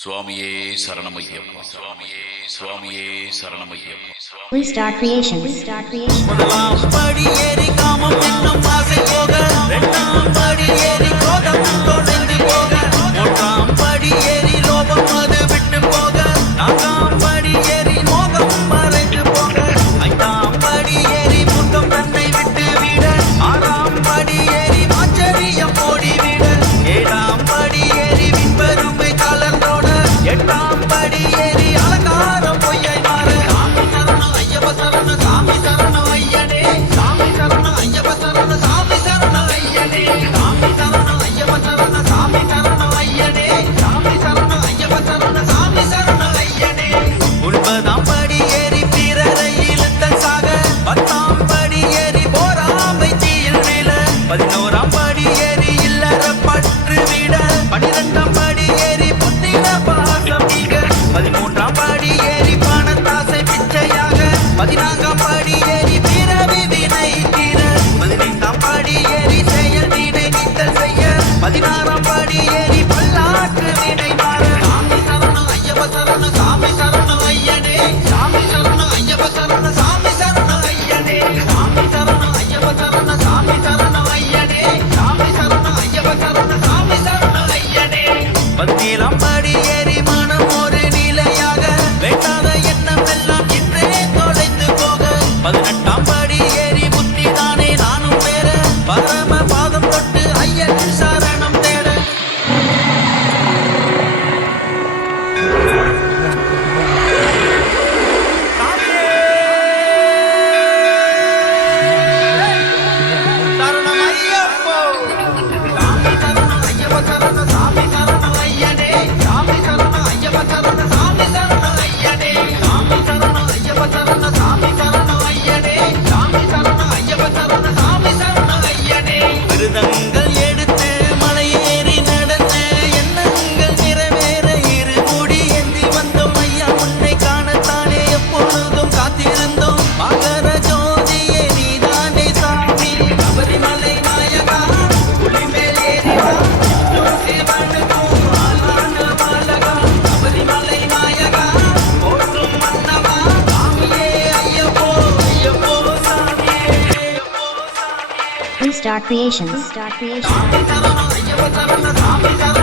சுவாமியே சரணமையப்பா. சுவாமியே சுவாமியே சரணமையப்பா. Restart creation. முதலாம் படி ஏறி காமம் என்னும் ஆசை போக, இரண்டாம் படி ஏறி கோபம் தொலைந்து போக, மூன்றாம் படி ஏறி லோபம் அது விட்டு போக, நான்காம் படி ஏறி மோகம் மறைந்து போக, ஐந்தாம் படி ஏறி மூர்க்கம் தன்னை விட்டு விட, ஆறாம் படி ஏறி ஆச்சரியம் ஓடிவிட, ஏழாம் படி ஏறி விண்பெருமை கலந்தோட, எட்டாம் படி ஏறி அலங்காரம் பொய்யை மாற, சாமி சரணம் ஐயப்ப சரணம் சாமி சரணம் ஐயனே, சாமி சரணம் ஐயப்ப சரணம் சாமி சரணம் ஐயனே, சாமி சரணம் ஐயப்ப சரணம் சாமி சரணம் ஐயனே, சாமி சரணம் ஐயப்ப சரணம் சாமி சரணம் ஐயனே. ஒன்பதாம் படி ஏறி பிறரை இழுத்தல் சாக, பத்தாம் படி ஏறி போராமை தீயில் விழ, 11ஆம் படி ஏறி இல்லற பற்று விட, 12ஆம் படி ஏறி புத்திர பாசம் நீங்க, 13ஆம் படி ஏறி பணத்தாசை பிச்சையாக, 14ஆம் படி ஏறி பிறவி வினை தீர, 15ஆம் படி ஏறி செயல் வினை நீத்தல் செய்ய, 16ஆம் படி ஏறி பல்லாற்று வினை மாற, சாமி சரணம் ஐயப்ப சரணம் சாமி சரணம் ஐயனே, சாமி சரணம் ஐயப்ப சரணம் சாமி சரணம் ஐயனே, சாமி சரணம் ஐயப்ப சரணம் சாமி சரணம் ஐயனே, சாமி சரணம் ஐயப்ப சரணம் சாமி சரணம் ஐயனே. 17ஆம் படி ஏறி மனம் ஒரு நிலையாக, வேண்டாத எண்ணம் எல்லாம் இன்றே தொலைந்து போக, 18ஆம் படி ஏறி புத்தி தானே நானும் பெற, பரம பாதம் தொட்டு ஐயன் சரணம் தேட. சரணம் ஐயப்போ, சாமி சரணம் ஐயப்ப சரணம் சாமி சரணம் ஐயனே, சாமி சரணம் ஐயப்ப சரணம் சாமி சரணம் ஐயனே, சாமி சரணம் ஐயப்ப சரணம் சாமி சரணம் ஐயனே, சாமி சரணம் ஐயப்ப சரணம் சாமி சரணம் ஐயனே. விருதங்கள் எடுத்து மலையேறி நடந்து எண்ணங்கள் நிறைவேற இருமுடி ஏந்தி வந்தோம் ஐயா, உன்னை காணத்தானே எப்பொழுதும் காத்திருந்தோம், மகர ஜோதியே நீதானே சாமி, சபரிமலை நாயகா புலிமேல் ஏறிவா, சிவனுக்கும் ஆளான பாலகா, சபரிமலை நாயகா போற்றும் மன்னவா, சாமியே ஐயப்போ ஐயப்போ சாமியே ஐயப்போ சாமியே. Restart creation. சாமி சரணம் ஐயப்ப சரணம் சாமி சரணம்